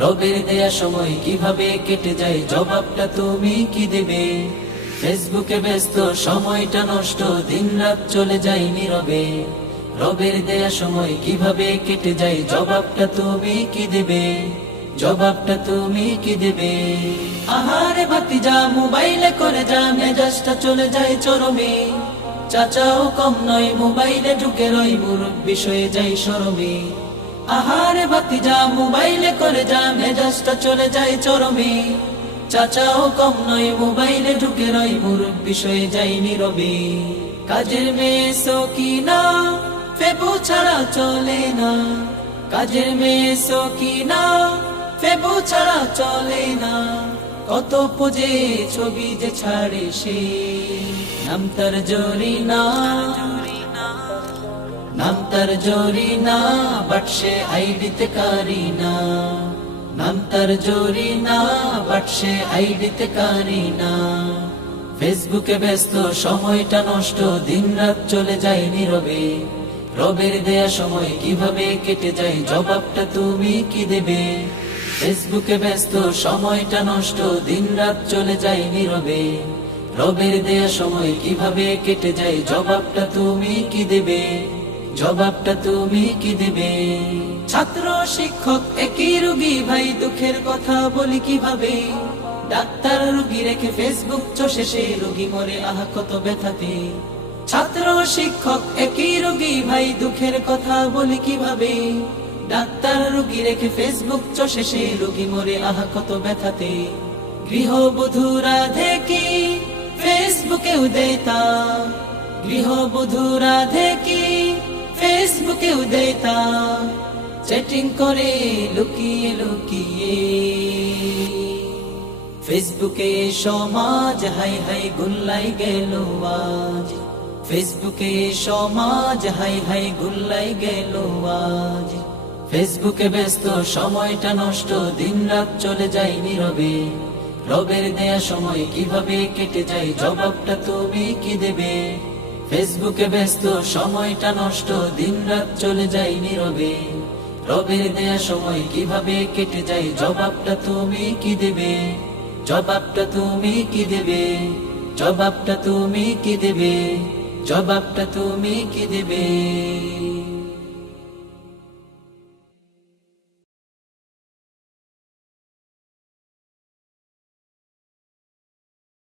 রবের দেয়া সময় কিভাবে কেটে যায়, জবাবটা তুমি কি দেবে? ফেসবুকে ব্যস্ত, সময়টা নষ্ট, দিন রাত চলে যায় নীরবে। রবের দেয়া সময় কিভাবে কেটে যায়, জবাবটা তুমি কি দেবে? জবাবটা তুমি কি দেবে? আহারে ভাতিজা মোবাইলে করে যা, মেজাজটা চলে যায় চরমে। চাচাও কম নয়, মোবাইলে ঢুকে রয়, মুরব্বি বিষয়ে যাই শরমে। আহারে ভাতিজা মোবাইলে করে যা, মেজাজটা চলে যায় চরমে। চাচাও কম নয়, মোবাইলে ঢুকে রয়, মুরব্বি বিষয়ে যাই নীরবে। কাজের মেয়ে সকিনা ফেবু ছাড়া চলে না, কাজের মেয়ে সকিনা ফেবু ছাড়া চলে না। কত পোজে ছবি যে ছাড়ে সে, নাম তার জরিনা, নাম তার জরিনা, বাট সে আইডিতে কারিনা। নাম তার জরিনা, বাট সে আইডিতে কারিনা। ফেসবুকে ব্যস্ত, সময়টা নষ্ট, দিন রাত চলে যায় নীরবে। রবের দেয়া সময় কিভাবে কেটে যায়, জবাবটা তুমি কি দেবে? ফেসবুকে ব্যস্ত, সময়টা নষ্ট, দিন রাত চলে যায় নীরবে। রবের দেয়া সময় কিভাবে কেটে যায়, জবাবটা তুমি কি দেবে? জবাবটা তুমি কি দেবে? ছাত্র শিক্ষক একই রোগী ভাই, দুঃখের কথা বলি কিভাবে? ডাক্তার রোগী রেখে ফেসবুক চষে সে, রোগী মরে আহা কত ব্যথাতে। ছাত্র শিক্ষক একই রোগী ভাই, দুঃখের কথা বলি কিভাবে? ডাক্তার রোগী রেখে ফেসবুক চষে সে, রোগী মরে আহা কত ব্যথাতে। গৃহবধূরা দেখি ফেসবুকেও দেতা, গৃহবধূরা দেখি ফেসবুকেও দেতা, চ্যাটিং করে লুকিয়ে লুকিয়ে। ফেসবুকে সমাজ হাই হাই গুল্লাই গেল আজ, ফেসবুকে সমাজ হাই হাই গুল্লাই গেল আজ। ফেসবুকে ব্যস্ত, সময়টা নষ্ট, দিন রাত চলে যায় নীরবে। রবের দেয়া সময় কিভাবে কেটে যায়, জবাবটা তুমি কি দেবে? ফেসবুকে ব্যস্ত, সময়টা নষ্ট, দিন রাত চলে যায় নীরবে। রবের দেয়া সময় কিভাবে কেটে যায়, জবাবটা তুমি কি দেবে? জবাবটা তুমি কি দেবে? জবাবটা তুমি কি দেবে? জবাবটা তুমি কি দেবে?